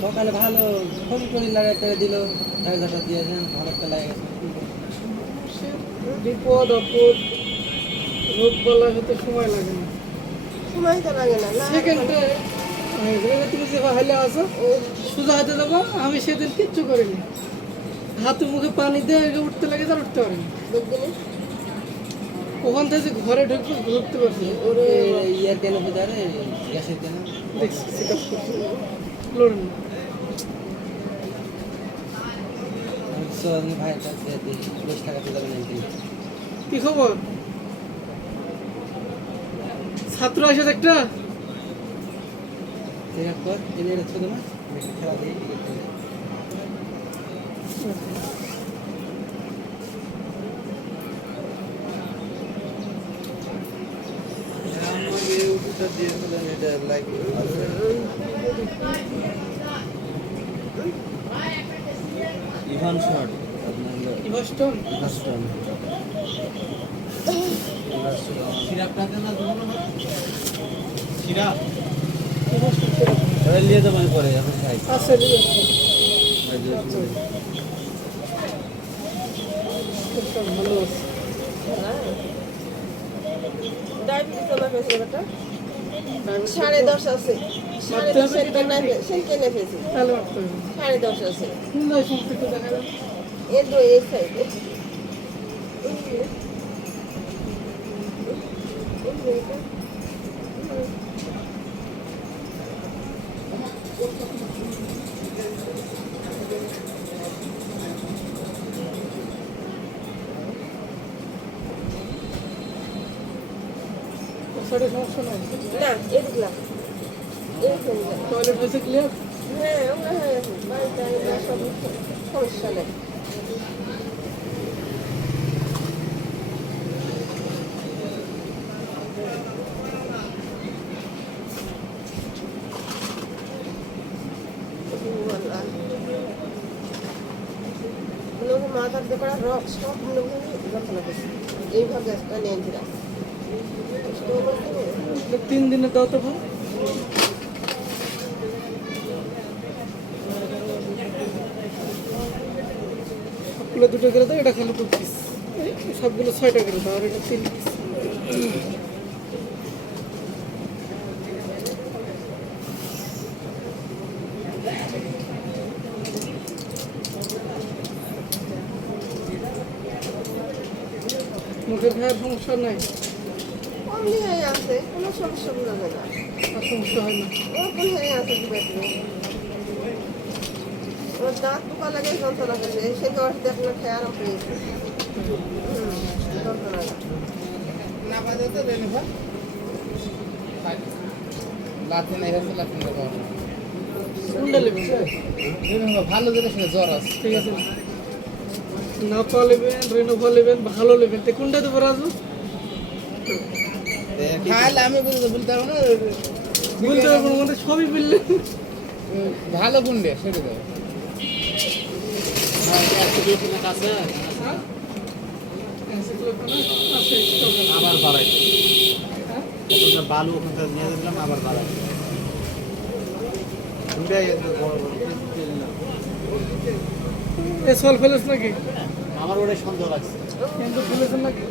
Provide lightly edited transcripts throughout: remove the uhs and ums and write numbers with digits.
সকালে ভালো খড়ি টড়ি লাগাইতে দিল 4,000 দিয়েছেন ভালো তো লাগে গেছে বিপদ আপদ রোগ বলা হতে সময় লাগে না সময় তো লাগে না সেকেন্ডে তুমি যে হাইলে আসো সোজা হাতে দেবো আমি সেদিন কিচ্ছু করিনি হাতে মুখে পানি দিয়ে আগে উঠতে লাগে আর উঠতে পারিনি ওখান থেকে ঘরে ঢুকতে পারছি ওরে ইয়ার কেন বুঝারে গ্যাসের কেন দেখছি চেক আপ করছি লড়েন ভাইয়ের কাছে 20 টাকা তো যাবেন কি খবর ছাত্র আসে একটা চেক আপ কর এনে ছোট না খেলা দিয়ে ইভান শট ইভাস্টন সিরাপটা দেন না দুটো না সিরাপ ইভাস্টন ওই নিয়ে তো মনে পড়ে এখন খাই আছে ভালো আছে ডায়াবেটিস আমার হয়েছে বেটা 10.5 আছে 10.5 সে কেনে ফেলছি তাহলে মারতে হবে 10.5 আছে কোন সংস্কৃত দেখা যায় এর তো এই সাইডে সাইডে সমস্যা নাই না এদিক না এরকম টয়লেট হয়েছে ক্লিয়ার হ্যাঁ ওগুলো হয়ে গেছে বাড়িতে সব সমস্যা নেই মাথার দোকান রক সব যন্ত্রণা করছে এইভাবে একটা নিয়েছিলাম 3 দিনে দাও তো ভাই সবগুলো 2টা করে দাও এটা খালি 2 পিস সবগুলো 6টা করে দাও আর এটা 3 পিস মুখের ভাইয়ের সমস্যা নাই অমনি হয়ে আছে কোনো সমস্যা বোঝা যায় না আর সমস্যা হয় না ওরকম হয়ে আছে ওর দাঁত পোকা লাগে যন্ত্রণা করছে সে তো আসতে আপনার খেয়ে আরাম পেয়েছে যন্ত্রণা না বাজে তো রেনুভা লাথিন এসে লাথিন দেবো কোনটা নেবেন রেনুভা ভালো জিনিস জ্বর আছে ঠিক আছে নাপা নেবেন রেনোভা নেবেন ভালো নেবেন তো কোনটা দেবো রাজু খাইলে আমি বলতে পারবো না বলতে পারবো না সবই বললে ভালো গুন্ডে সেটা দেবো আবার বাড়াই বালু ওখান থেকে নিয়ে দিলাম আবার বাড়াই এ সল ফেলেছ নাকি আমার ওটাই সন্দেহ লাগছে কিন্তু ফেলেছেন নাকি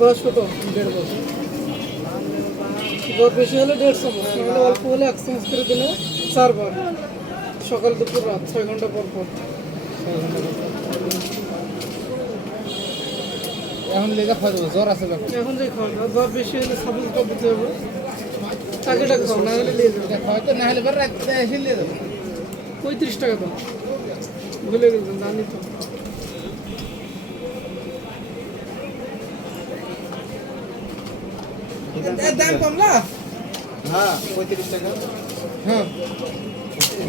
বয়স কত 1.5 বছর জ্বর বেশি হলে 150 বছর নাহলে অল্প হলে এক্সচেঞ্জ করে দিলে 4 বার সকাল দুপুর রাত 6 ঘন্টা পর পর এখন লেগে খাওয়া যাবে জ্বর আছে এখন যে খাওয়া জ্বর বেশি হলে সাবুন টপ দিতে হবে তাকে টাকা খাও না হলে নিয়ে যাবে হয়তো না হলে রাত্রে এসে নিয়ে যাবে 35 টাকা দাও ভুলে গেছেন জানি তো দাম কম না হ্যাঁ 35 টাকা হ্যাঁ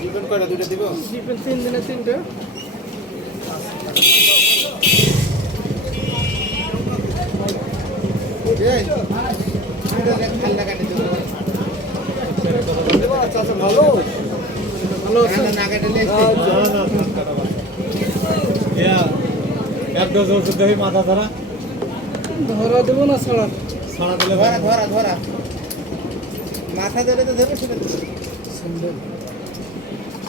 ডিপেন্ড করে দুটো দিব ডিপেন্ড 3 দিনে 3টা এই এটা দেখ ভাল লাগা নিতে চাচা ভালো ভালো আছেন? না কাটলে এক ডোজ ওষুধ দেবে মাথা ধরা ধরা দেবো না ছাড়া? ছড়া দিলে ধরা ধরা ধরা মাথা ধরে তো ধরবে সেটা দেবে।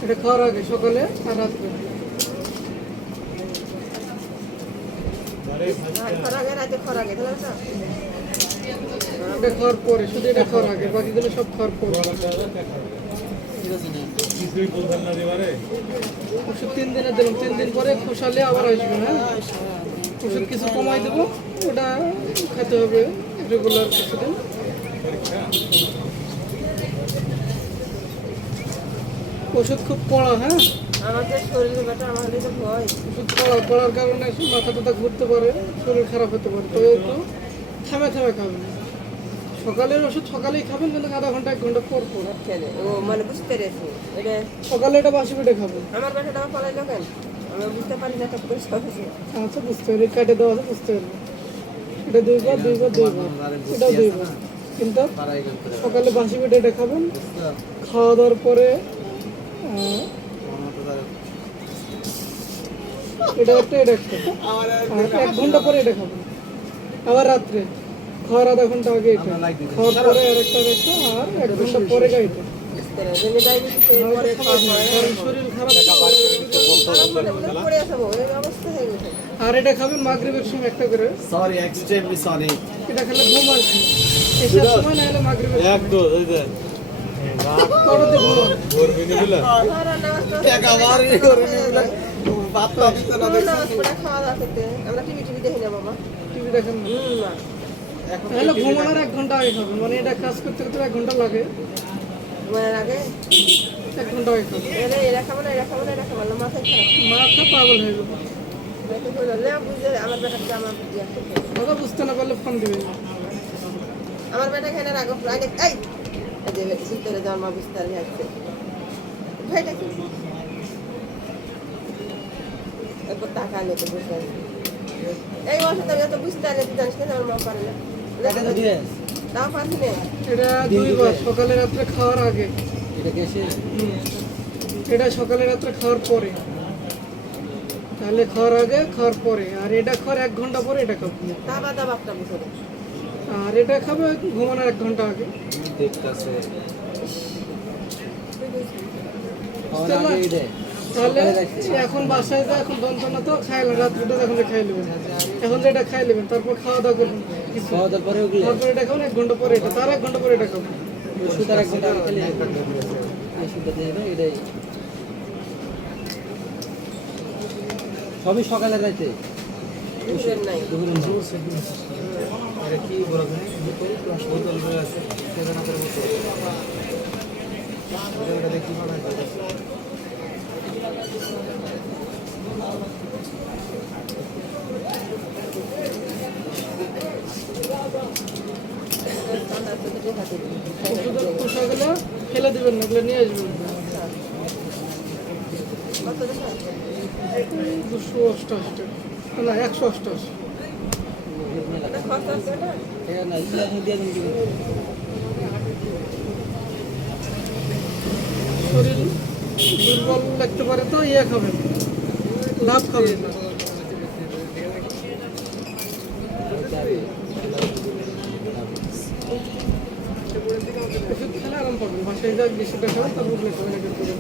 এটা খাওয়ার আগে সকালে আর রাত্রে। খরা আগে রাতে খরা আগে তাহলে তো এটা খাওয়ার পরে, শুধু এটা খাওয়ার আগে, বাকিগুলো সব খাওয়ার পরে। কিছুই বলতেন না এবারে ওষুধ 3 দিনে দিলাম, 3 দিন পরে খোসালে আবার আসবে। হ্যাঁ, ওষুধ কিছু কমাই দেবো, ওটা খেতে হবে রেগুলার কিছুদিন। ওষুধ খুব কড়া। হ্যাঁ, আমাদের শরীরে ব্যাটা আমাদের তো ভয় ওষুধ কড়ার কারণে মাথা টাথা ঘুরতে পারে, শরীর খারাপ হতে পারে। তো একটু থেমে থেমে খাবেন। সকালের ওষুধ সকালেই খাবেন, কিন্তু আধা ঘন্টা 1 ঘন্টা পর পর। খেলে ও মানে বুঝতে পেরেছি এটা সকালে এটা বাসি পেটে খাবেন। আমার ব্যাটাটা পালাইলো কেন আমি বুঝতে পারি না তো সব আচ্ছা, বুঝতে পারি, কেটে দেওয়া আছে, বুঝতে পারবো। এটা 2 বার, 2 বার, 2 বার, এটাও 2 বার। কিন্তু সকালে বাসি পেটে এটা খাবেন। খাওয়া দাওয়ার পরে এটা একটা, এটা একটা, আর 1 ঘন্টা পরে এটা খাবেন। আবার রাত্রে খাওয়ার আধা ঘন্টা আগে এটা, খাওয়ার পরে আরেকটা, আর 1 ঘন্টা পরে এটা। যেমনি ডায়াবেটিস পরে খাওয়া হয় কারণ শরীর খারাপ তো। পড়ে আসাবো এই অবস্থা হয়ে গেছে আর এটা খাবেন মাগরিবের সময় একটা করে। সরি এক্সট্রিমলি সরি এটা খেলে ঘুম আসবে। এসব সময় না হলে মাগরিবের সময়। এক ডোজ এই যে কততে ঘুমান? ভরবি নি দিলা ধরো নামাজ এক আমার ই করে নিলা বাপ তো দিতে না দেখছি নামাজ পড়ে খাওয়া দাওয়া করতে আমরা টিভি দেখি না বাবা টিভি দেখেন না? না এখন তাহলে ঘুমানোর 1 ঘন্টা আগে খাবেন। মানে এটা কাজ করতে করতে 1 ঘন্টা লাগে, ঘুমানোর আগে 1 ঘন্টা আগে খাবেন। এরা খাবো না এরা খাবো না এটা খাবো না মাথায় খারাপ মাথা পাগল হয়ে যাবে। বেঁচে বললে বুঝে আমার বেটাকে আমার বুঝি আসতে কথা বুঝতে না পারলে ফোন দিবেন। আমার বেটা খাই না আগে আগে এই এই যে বেটা সুতরে জন্ম বিস্তার হচ্ছে ভাইটা কি এরপর টাকা নিয়ে তো বুঝতে এই বছর তো এত বুঝতে পারলে তুই জানিস না আমার মা পারে না তাও পারছি না এটা 2 বার, সকালে রাত্রে খাওয়ার আগে। এটা সকালে রাত্রে খাওয়ার পরে। তাহলে খাওয়ার আগে, খাওয়ার পরে। আর এটা খাওয়ার 1 ঘন্টা পরে এটা খাবো। তা বাদা বাপটা বুঝে দে আর এটা খাবে ঘুমানোর 1 ঘন্টা আগে। দেখতাছে বুঝতে পারলে? তাহলে এখন বাসায় যা, এখন যন্ত্রণা তো খাইলেন, রাত্রিটা এখন খাই নেবেন। এখন যেটা খাই নেবেন, তারপর খাওয়া দাওয়া করবেন কিছু। তারপর এটা খাবেন 1 ঘন্টা পরে এটা, তার 1 ঘন্টা পরে এটা খাবেন। সবই সকালে রাইতে বুঝেন নাই এটা কি বড় করে বোতল করে আছে সেটা না করে বোতল এটা দেখি মনে হয় ঠান্ডা তো দেখাতে ওষুধের খোসাগুলো ফেলে দিবেন না, এগুলো নিয়ে আসবেন। কত দেখা 288 না 188। খরচ আছে না শরীর দুর্বল লাগতে পারে তো খাবেন, লাভ খাবেন না। ওষুধ খেলে আরাম পাবেন। বাসায় যা বেশিটা খাবেন, তারপর খাবেন এটা করে।